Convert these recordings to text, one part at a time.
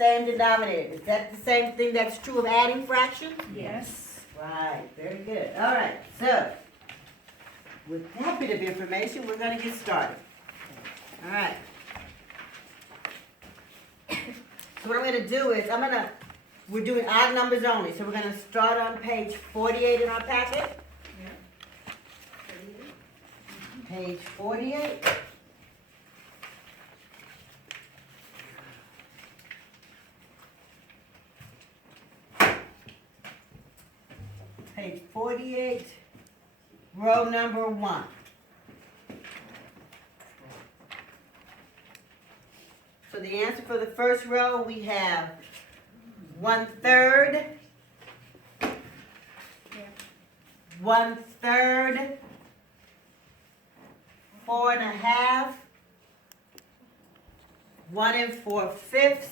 Same denominator. Is that the same thing that's true of adding fractions? Yes. Right, very good. All right, so with that bit of information, we're going to get started. All right. So what I'm going to do is, we're doing odd numbers only, so we're going to start on page 48 in our packet. Page 48. Page 48, row number 1. So the answer for the first row, we have 1/3, 1/3, 4 1/2, 1 4/5,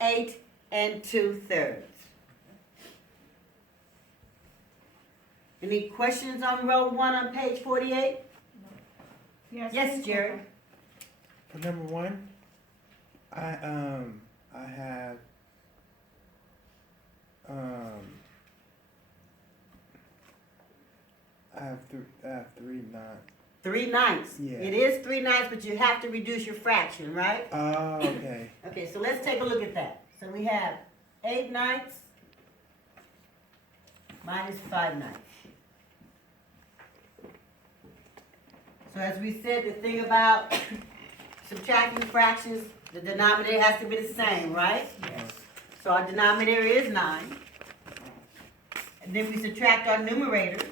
8 2/3. Any questions on row 1 on page 48? Yes, Jerry. For number 1, I have three nine. 3/9. Yeah. It is 3/9, but you have to reduce your fraction, right? Oh, okay. Okay, so let's take a look at that. So we have 8/9 minus 5/9. So as we said, the thing about subtracting fractions, the denominator has to be the same, right? Yes. So our denominator is 9. And then we subtract our numerator,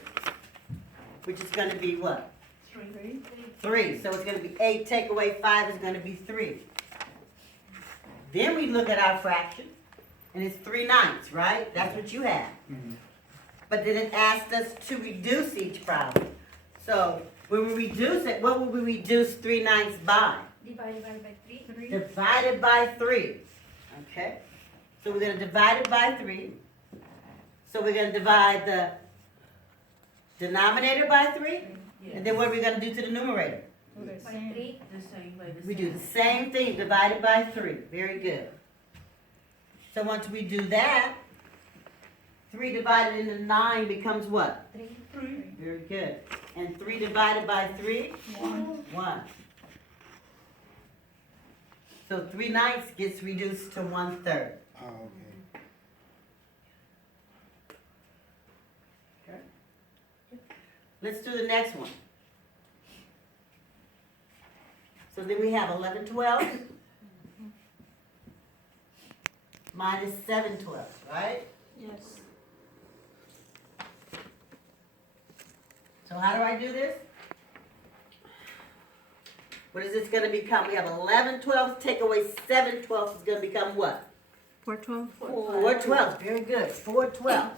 which is going to be what? 3. 3. So it's going to be 8, take away 5 is going to be 3. Then we look at our fraction, and it's 3/9, right? That's what you have. Mhm. But then it asked us to reduce each problem. So when we reduce it, what would we reduce 3/9 by? Divided by 3. Divided by 3. Okay? So we're going to divide it by 3. So we're going to divide the denominator by 3. And then what are we going to do to the numerator? By 3. We do the same thing, divided by 3. Very good. So once we do that, 3 divided into 9 becomes what? 3. Very good. And 3 divided by 3? 1. So 3/9 gets reduced to 1/3. Oh, okay. Okay. Let's do the next one. So then we have 11/12 minus 7/12, right? Yes. So how do I do this? What is this going to become? We have 11/12, take away 7/12 is going to become what? 4/12. 4/12. Very good. 4/12.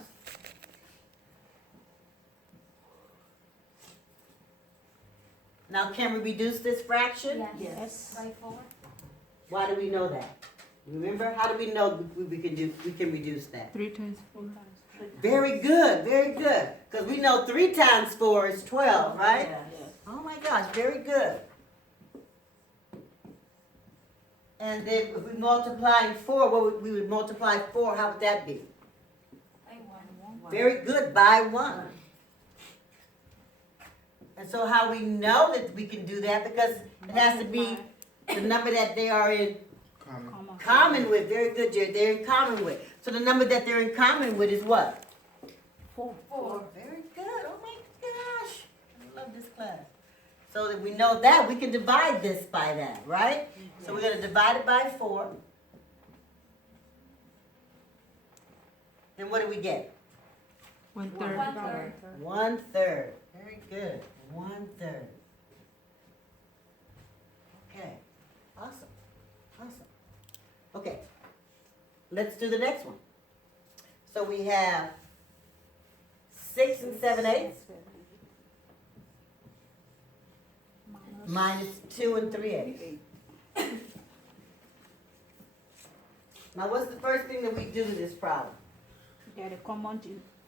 Now can we reduce this fraction? Yes. By 4. Why do we know that? Remember? How do we know we can reduce that? 3 times 4. Very good, very good. Because we know 3 times 4 is 12, right? Oh my gosh, very good. And then if we multiply 4, we would multiply 4, how would that be? By 1. Very good, by 1. And so how we know that we can do that, because it has to be the number that they are in Common. common with. Very good, Jerry. They're in common with. So the number that they're in common with is what? 4. 4. Very good. Oh my gosh. I love this class. So that we know that, we can divide this by that, right? So we're going to divide it by 4. Then what do we get? 1/3. 1/3. 1/3. Very good. 1/3. Okay. Awesome. Awesome. Okay. Let's do the next one. So we have 6 7/8 minus 2 3/8. Now what's the first thing that we do to this problem? Get a common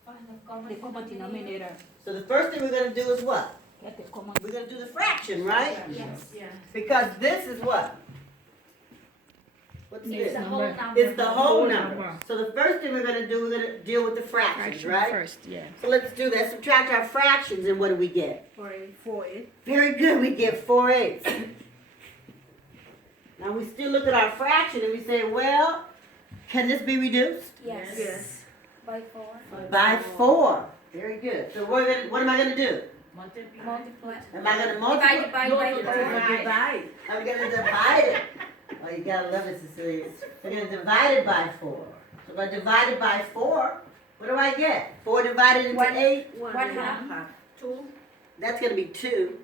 Find the common denominator. So the first thing we're going to do is what? Get the common. We're going to do the fraction, right? Yes. Because this is what? What's It's this? The number. whole number. It's the whole Whole number. number. So the first thing we're gonna do, we're gonna deal with the fractions, Fraction right? first, yeah. So let's do that. Subtract our fractions, and what do we get? 4/8. Very good. We get 4/8. Now we still look at our fraction and we say, well, can this be reduced? Yes. Yes. By 4. By 4. Very good. So what am I gonna do? Multiply. Am I gonna multiply? Divide by 4. I'm gonna divide it. Oh, you gotta love it, Cecilia. I'm gonna divide it by 4. So if I divide it by 4, what do I get? 4 divided into One. 8, 1/2. 2. that's gonna be 2.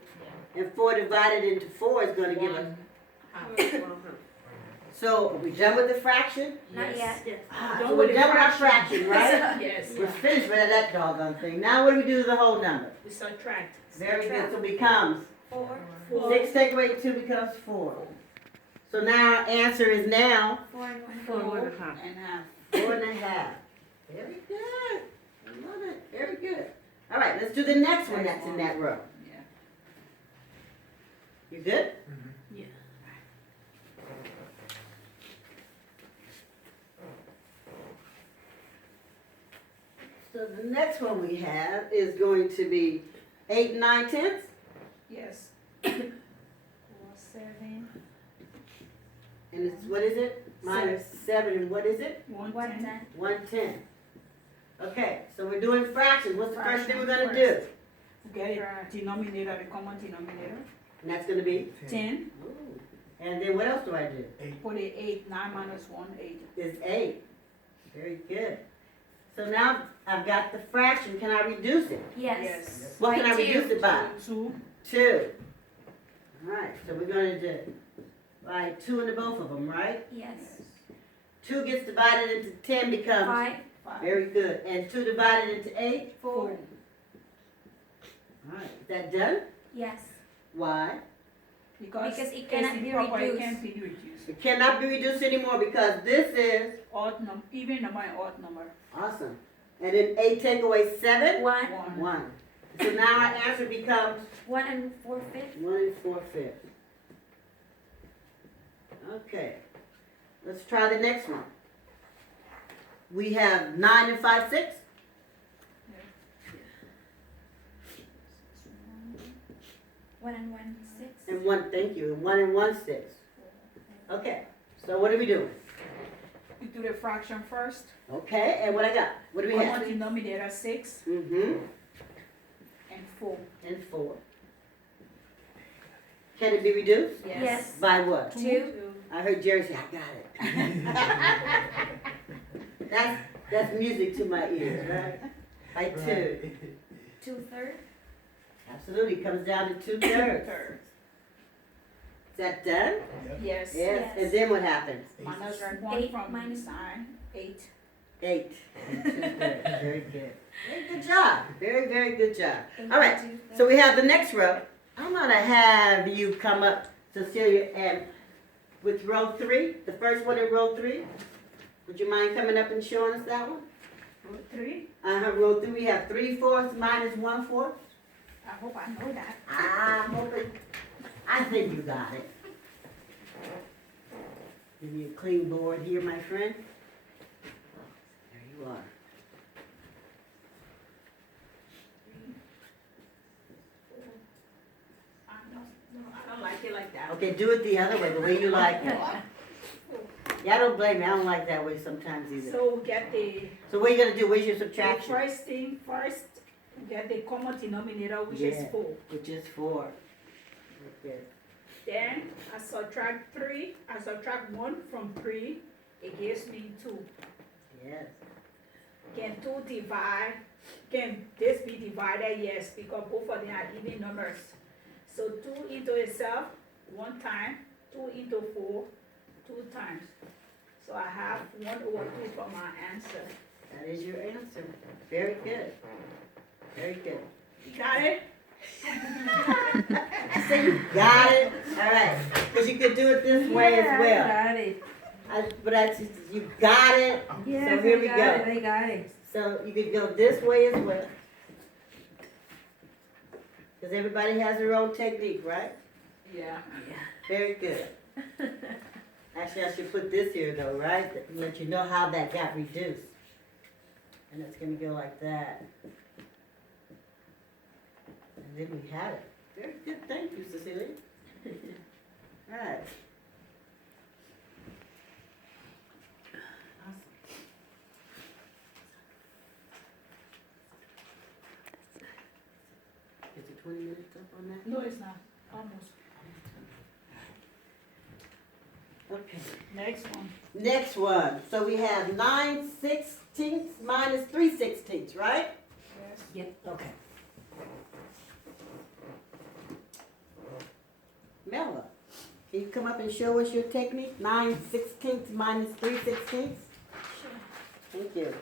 And 4 divided into 4 is gonna give us. So are we done with the fraction? Not yet. Ah, so we're done with our fraction, right? Yes. We're finished with that doggone thing. Now what do we do to the whole number? We subtract. Very good. So it becomes 4. 6 take away 2 becomes 4. So now our answer is now 4 and 1. 4.5. Very good. I love it. Very good. All right, let's do the next one that's in that row. Yeah. You good? Yeah. So the next one we have is going to be 8 and 9/10. Yes. 4, 7. And it's, what is it? Minus 7 and what is it? 110. 110. Okay, so we're doing fractions. What's the first thing we're gonna Fraction do? Get it denominator, the common denominator. And that's gonna be? 10. Ooh. And then what else do I do? Put it 8. 9 minus 1, 8. Is 8. Very good. So now I've got the fraction. Can I reduce it? Yes. What can I By 2. reduce it by? 2. 2. All right, so we're gonna do by 2 into both of them, right? Yes. 2 gets divided into 10 becomes 5. 5. very good. And 2 divided into 8? 4. All right, is that done? Yes. Why? Because it it's cannot be improper, reduced. It can't be reduced. It cannot be reduced anymore because this is Odd number, even number and odd number. awesome. And then 8 take away 7? 1. 1. So now our answer becomes 1 and 4/5. 1 and 4/5. Okay, let's try the next one. We have 9 and 5/6. 1 and 1, 6. And 1, thank you, and 1 and 1/6. Okay, so what are we doing? You do the fraction first. Okay, and what I got? What do we have? Common denominator 6 Mm-hmm, and 4. and 4. Can it be reduced? Yes. By what? 2. I heard Jerry say, I got it. That's music to my ears, right? By 2. 2/3. Absolutely, comes down to 2/3. Third. Is that done? Yes. Yes. And then what happens? Minus 1 8 from minus 9. 8. 8. And 2/3. Very good. Very good job. Very, very good job. 8 All right, 2/3. so we have the next row. I'm gonna have you come up, Cecilia, and with row 3, the first one in row 3. Would you mind coming up and showing us that one? Root 3. Row 3, we have 3/4 minus 1/4. I hope I know that. I'm hoping, I think you got it. Give me a clean board here, my friend. There you are. I don't like it like that. Okay, do it the other way, the way you like it. Yeah, don't blame me, I don't like that way sometimes either. So we get the So what are you gonna do, where's your the subtraction? first thing first, we get the common denominator, which Yeah. is 4. Which is 4. Okay. Then I subtract 3. I subtract 1 from 3. It gives me 2. Yes. Can 2 divide? Can this be divided? Yes, because both of them are even numbers. So 2 into itself 1 time, 2 into 4 2 times. So I have 1/2 for my answer. That is your answer. Very good. Very good. You got it? I say you got it. All right. Because you could do it this way as well. Got it. You got it. Yes, So here we I got go. it. I got it. So you could go this way as well. Because everybody has their own technique, right? Yeah. Very good. Actually, I should put this here though, right? To let you know how that got reduced. And it's gonna go like that. And then we have it. Very good, thank you, Cecilia. Right. Is it 20 minutes up on that? No, it's not, almost. Okay. Next one. Next one, so we have 9/16 minus 3/16, right? Yes. Okay. Mela, can you come up and show us your technique? 9/16 minus 3/16? Sure. Thank you.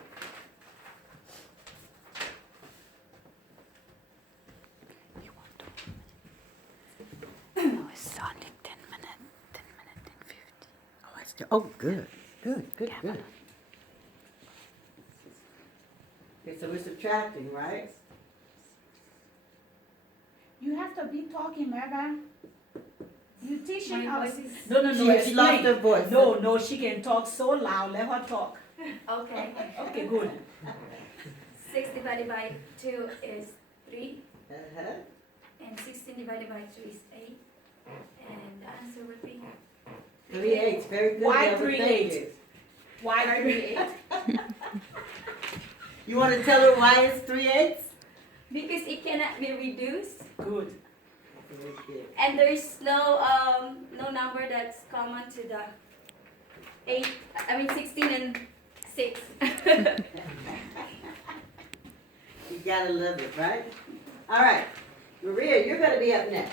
No, it's only 10 minutes, 10 50. Oh, that's oh, good, good, good, good. Okay, so we're subtracting, right? You have to be talking, Mabel. You teaching My us. voice is. No, no, no, She lost explain. her voice. No, no, she can talk so loud, let her talk. Okay. Okay, good. 6 divided by 2 is 3, Uh-huh. and 16 divided by 2 is 8. And the answer would be 3/8, very good. Why Mela, thank 3/8? you. Why 3/8? You want to tell her why it's 3/8? because it cannot be reduced, Good. Very good. and there's no number that's common to the 16 and 6. You gotta love it, right? All right, Maria, you're gonna be up next.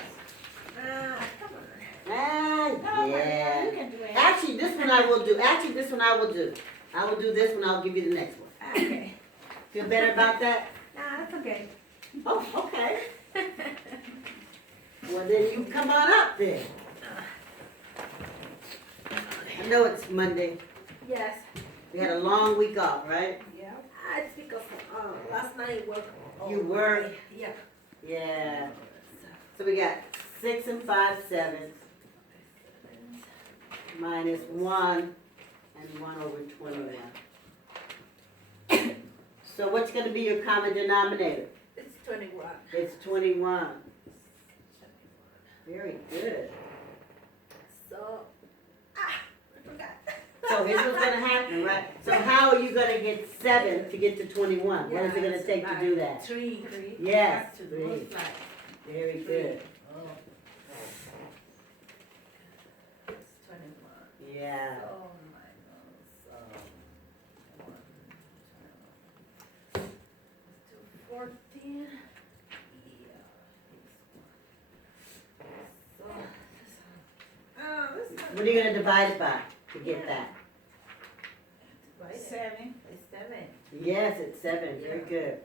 Come Ah, on, Maria, yeah. you can do it. Actually, this one I will do. Actually, this one I will do. I will do this one. I'll give you the next one. Okay. Feel better about that? Nah, that's okay. Oh, okay. Well, then you come on up then. I know it's Monday. Yes, We had a long week off, right? Yeah. it's because last night work. You worked? Yeah. Yeah. So we got 6 and 5/7 minus 1 and 1 over 21. So what's gonna be your common denominator? It's 21. It's 21. Very good. So, I forgot. So here's what's gonna happen, right? So how are you gonna get 7 to get to 21? What is it gonna take to do that? 3. Yes, To 3. multiply. Very good. Oh. It's 21. Yeah. Oh my God. So, 1, 14. Yeah. So, this What are you gonna divide it by to get that? Right. 7. It's 7. Yes, it's 7. Very Yeah. good.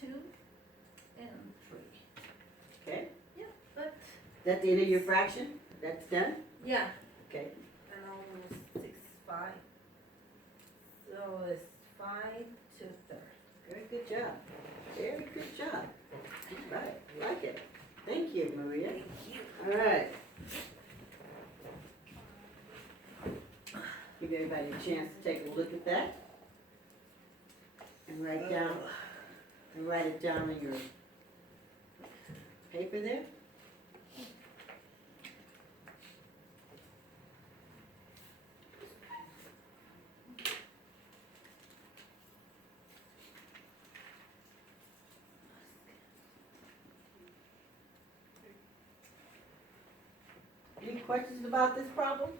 Two and 3. Okay. Yeah, but That's the end of your fraction? That's done? yeah, Okay. and almost 6, 5. So it's 5 to 3. Very good job. Very good job. All right. I like it. Thank you, Maria. All right. Give everybody a chance to take a look at that. And write it down on your paper there. Any questions about this problem?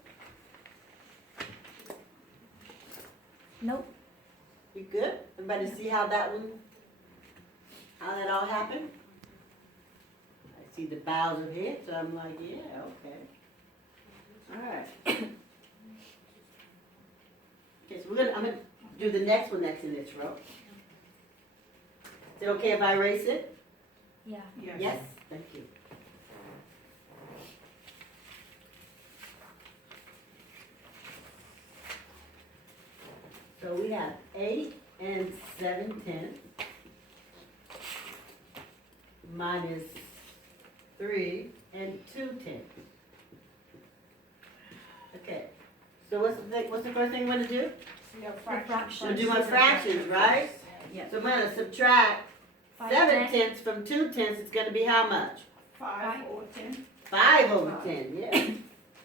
Nope. You good? Everybody see how that all happened? I see the bows of heads, so I'm like, yeah, okay. All right. Okay, so I'm gonna do the next one that's in this row. Is it okay if I erase it? Yeah. Yes, thank you. So we have 8 and 7/10 minus 3 and 2 tenths. Okay, so what's the first thing you want to do? Your fraction. We'll do my fractions, right? Yeah. So I'm going to subtract 5 7 tenths. tenths from 2 tenths. It's going to be how much? 5 or 10. 5 over 10, yeah.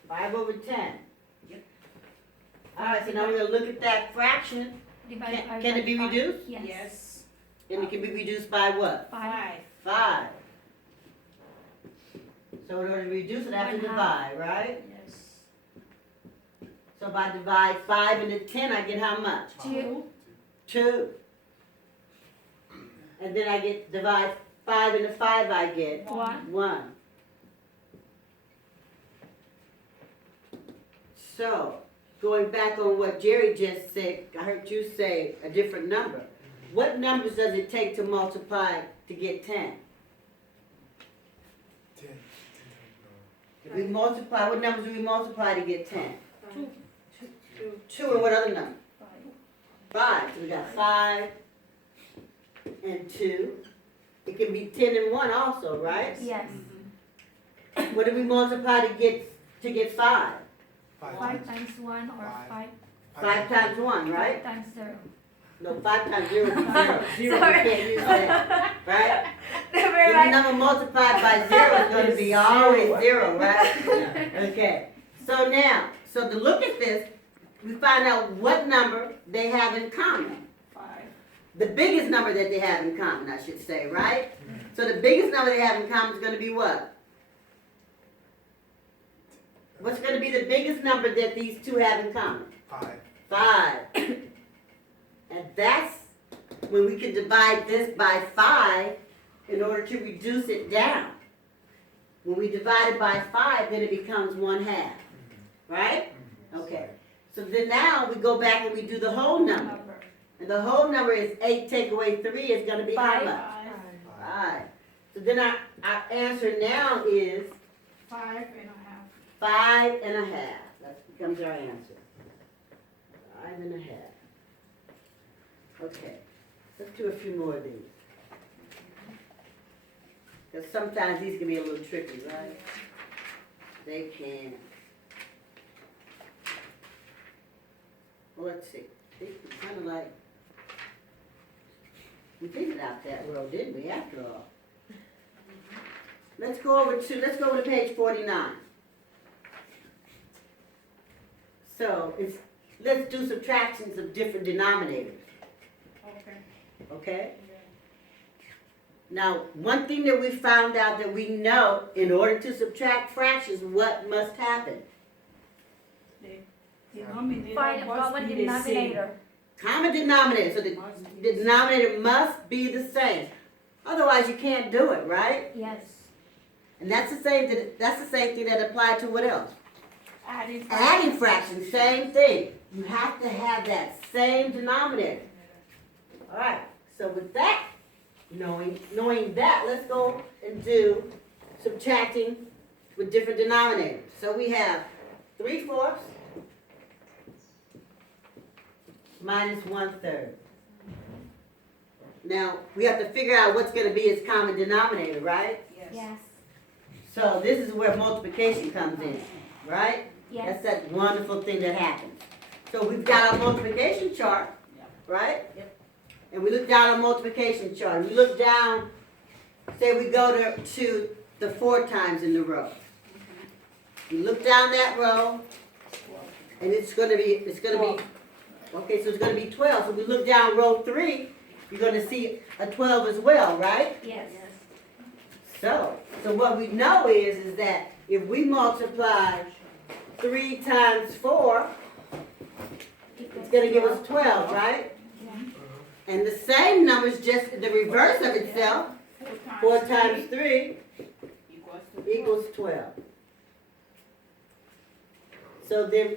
5 over 10. Yep. All right, so now we're going to look at that fraction. Divided by Can it be 5. reduced? Yes. Yes. And it can be reduced by what? 5. 5. So in order to reduce it, I have to 1/2. divide, right? Yes. So if I divide 5 into 10, I get how much? 2. 2. And then I get divide 5 into 5, I get 1. 1. So, going back on what Jerry just said, I heard you say a different number. What numbers does it take to multiply to get 10? 10. If we multiply, what numbers do we multiply to get 10? 2. 2 and what other number? 5. 5. So we got 5 and 2. It can be 10 and 1 also, right? Yes. What do we multiply to get 5? 5 times 1 or 5. 5 times 1, right? 5 times 0. No, 5 times 0 is 0. 0, you Sorry. can't use that, right? Never If the mind. number multiplied by 0 is going to be always 0, right? Okay. So now, so to look at this, we find out what number they have in common. 5. The biggest number that they have in common, I should say, right? So the biggest number they have in common is going to be what? What's going to be the biggest number that these two have in common? 5. 5. And that's when we can divide this by 5 in order to reduce it down. When we divide it by 5, then it becomes 1/2. Right? Okay. So then now we go back and we do the whole number. And the whole number is 8 take away 3 is going to be how 5. much? 5. So then our answer now is 5.5. 5.5. That becomes our answer. 5.5. Okay. Let's do a few more of these. Because sometimes these can be a little tricky, right? They can. Well, let's see. It's kind of like, we figured out that world, didn't we, after all? Let's go over to page 49. So, let's do subtractions of different denominators, Okay. okay? Now, one thing that we found out that we know, in order to subtract fractions, what must happen? Denominator Find a must common be the same. denominator. Common denominator, so the Must be the denominator must be the same. Otherwise, you can't do it, right? Yes. And that's the same thing that applied to what else? Adding Adding fractions, same thing. You have to have that same denominator. All right. So with that, knowing that, let's go and do subtracting with different denominators. So we have 3/4 minus 1/3. Now we have to figure out what's going to be its common denominator, right? Yes. So this is where multiplication comes in, right? Yes. That's that wonderful thing that happens. So we've got our multiplication chart, right? Yep. And we look down on multiplication chart. We look down, say we go to the 4 times in the row. You look down that row, and it's gonna be, okay, so it's gonna be 12. So we look down row 3, you're gonna see a 12 as well, right? Yes. So what we know is that if we multiply 3 times 4, it's going to give us 12, right? And the same number is just the reverse of itself. 4 times 3 equals 12. So then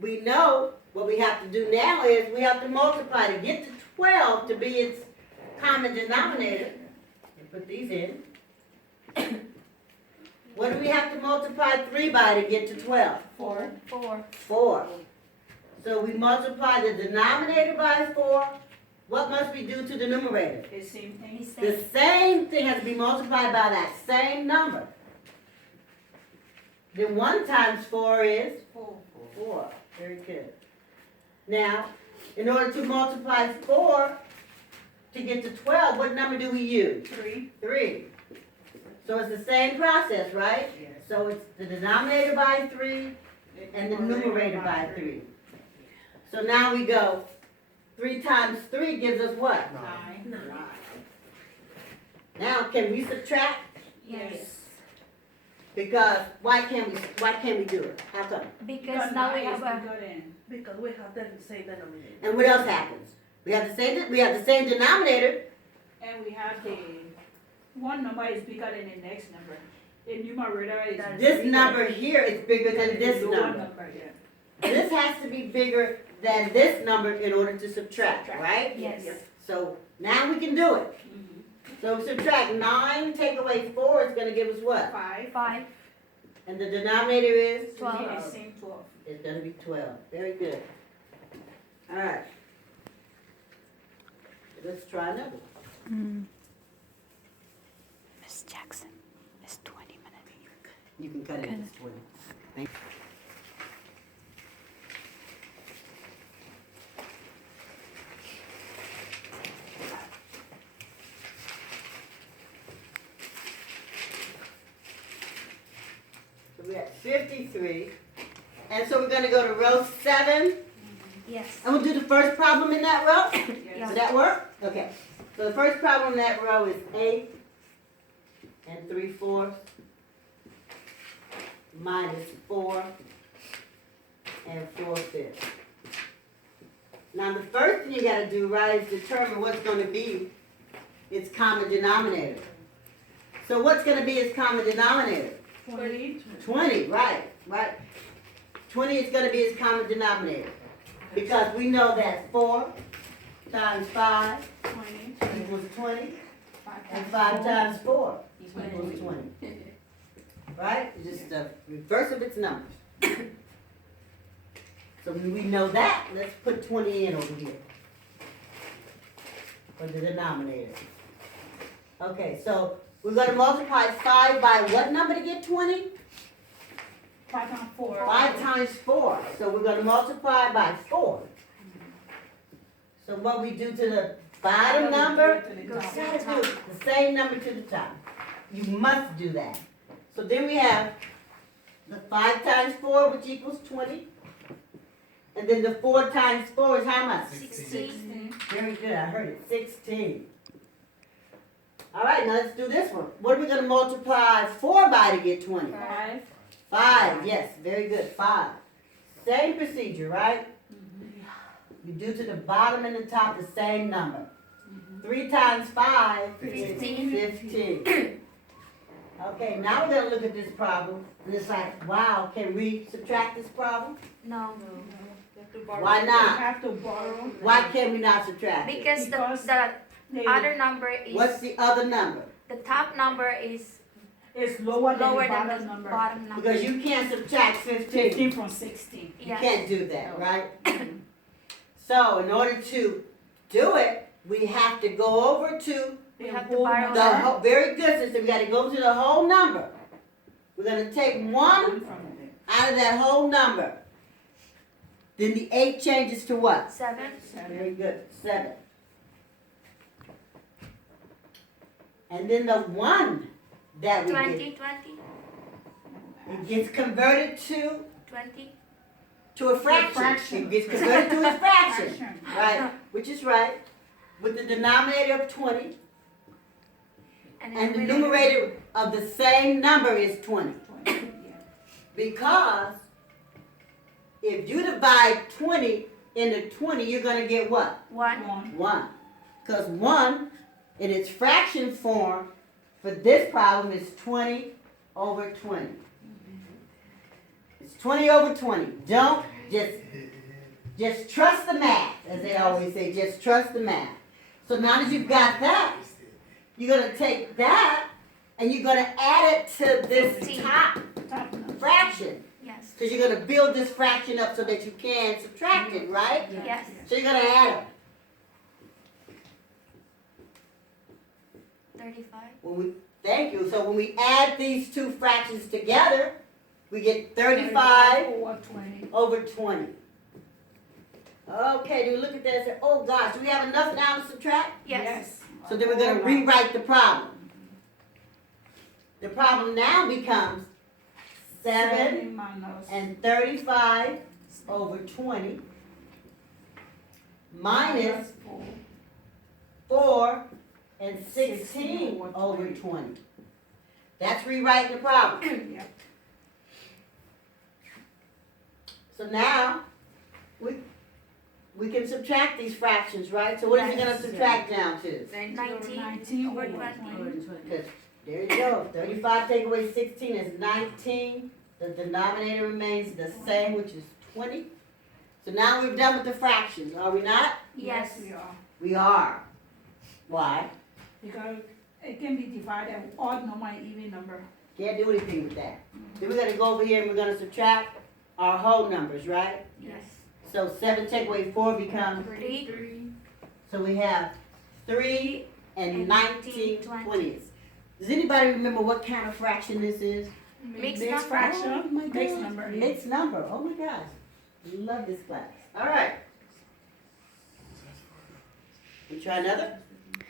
we know what we have to do now is we have to multiply to get to 12 to be its common denominator. And put these in. What do we have to multiply 3 by to get to 12? 4. 4. So we multiply the denominator by 4. what must we do to the numerator? The same thing. It's The same thing has to be multiplied by that same number. Then 1 times 4 is 4. Very good. Now, in order to multiply 4 to get to 12, what number do we use? 3. 3. So it's the same process, right? Yes. So it's the denominator by 3 and the numerator by 3. So now we go, 3 times 3 gives us what? 9. Now, can we subtract? Yes. Because why can't we do it? How come? Because now we have a, Because we have the same denominator. And what else happens? We have the same denominator. And we have the, one number is bigger than the next number. The numerator is. This bigger number here is bigger than the this lower number. Yeah. This has to be bigger than this number in order to subtract, right? yes. So now we can do it. Mhm. So subtract 9, take away 4, it's gonna give us what? 5. 5, And the denominator is? 12. The same 12. It's gonna be 12. Very good. All right. Let's try another one. Miss Jackson, it's 20 minutes. You can cut it Cut to 20. Thank you. So we got 53. And so we're gonna go to row 7. Yes. And we'll do the first problem in that row. Yes. Does that work? Okay. So the first problem in that row is 8 and 3/4 minus 4 and 4/5. Now the first thing you gotta do, right, is determine what's gonna be its common denominator. So what's gonna be its common denominator? 20. 20, right. 20 is gonna be its common denominator. Because we know that 4 times 5 20. equals 20, 5 and times 5 times 4 4 equals 20. Right? It's just the reverse of its numbers. So when we know that, let's put 20 in over here for the denominator. Okay, so we're going to multiply 5 by what number to get 20? 5 times 4. 5 times 4. So we're going to multiply by 4. So what we do to the bottom number, Go you gotta do the same number to the top. You must do that. So then we have the 5 times 4, which equals 20. And then the 4 times 4 is how much? 16. Very good, I heard it, 16. All right, now let's do this one. What are we gonna multiply 4 by to get 20? 5. 5, yes, very good, 5. Same procedure, right? You do to the bottom and the top the same number. 3 times 5 is 15. 15. Okay, now we're gonna look at this problem, and it's like, wow, can we subtract this problem? No. Why You not? have to borrow. Why can we not subtract it? Because Because the They- other number is, What's the other number? the top number is It's lower than lower the than bottom the number. bottom number. Because you can't subtract 15. 15 from 16. You Yes. can't do that, right? So in order to do it, we have to go over to We The have to whole borrow number. the whole, very good sister, we gotta go to the whole number. We're gonna take 1 from there. out of that whole number. Then the 8 changes to what? 7. Very good, 7. And then the 1 that we 20, get, 20, it gets converted 20. to a fraction. fraction. It gets converted to a fraction, Fraction. right? Which is right. With the denominator of 20 and the numerator of the same number is 20. 20, yeah. Because if you divide 20 into 20, you're going to get what? 1. 1. 1. Because 1 in its fraction form for this problem is 20 over 20. It's 20 over 20. Don't just trust the math, as they always say. Just trust the math. So now that you've got that, you're going to take that and you're going to add it to this 15. top Top number. fraction. Yes. Because you're going to build this fraction up so that you can subtract it, right? Yes. So you're going to add them. 35. Thank you, so when we add these two fractions together, we get 35 over 20. over 20. Okay, do we look at that and say, oh gosh, do we have enough now to subtract? Yes. So then we're gonna rewrite the problem. The problem now becomes 7 minus and 35 over 20 minus 4 and 16 over 20. That's rewriting the problem. Yep. So now, we can subtract these fractions, right? So what is it gonna Yes. subtract down to? 19 over 20. Because, there you go, 35 take away 16 is 19. The denominator remains the same, which is 20. So now we're done with the fractions, are we not? Yes. we are. We are. Why? Because it can be divided odd number and even number. Can't do anything with that. Then we're gonna go over here and we're gonna subtract our whole numbers, right? Yes. So 7 take away 4 becomes, 3. so we have 3 and 19 twentieths. Does anybody remember what kind of fraction this is? Mixed Mixed number. fraction. Oh my Mixed gosh. number. Mixed number, oh my gosh. Love this class. All right. We try another?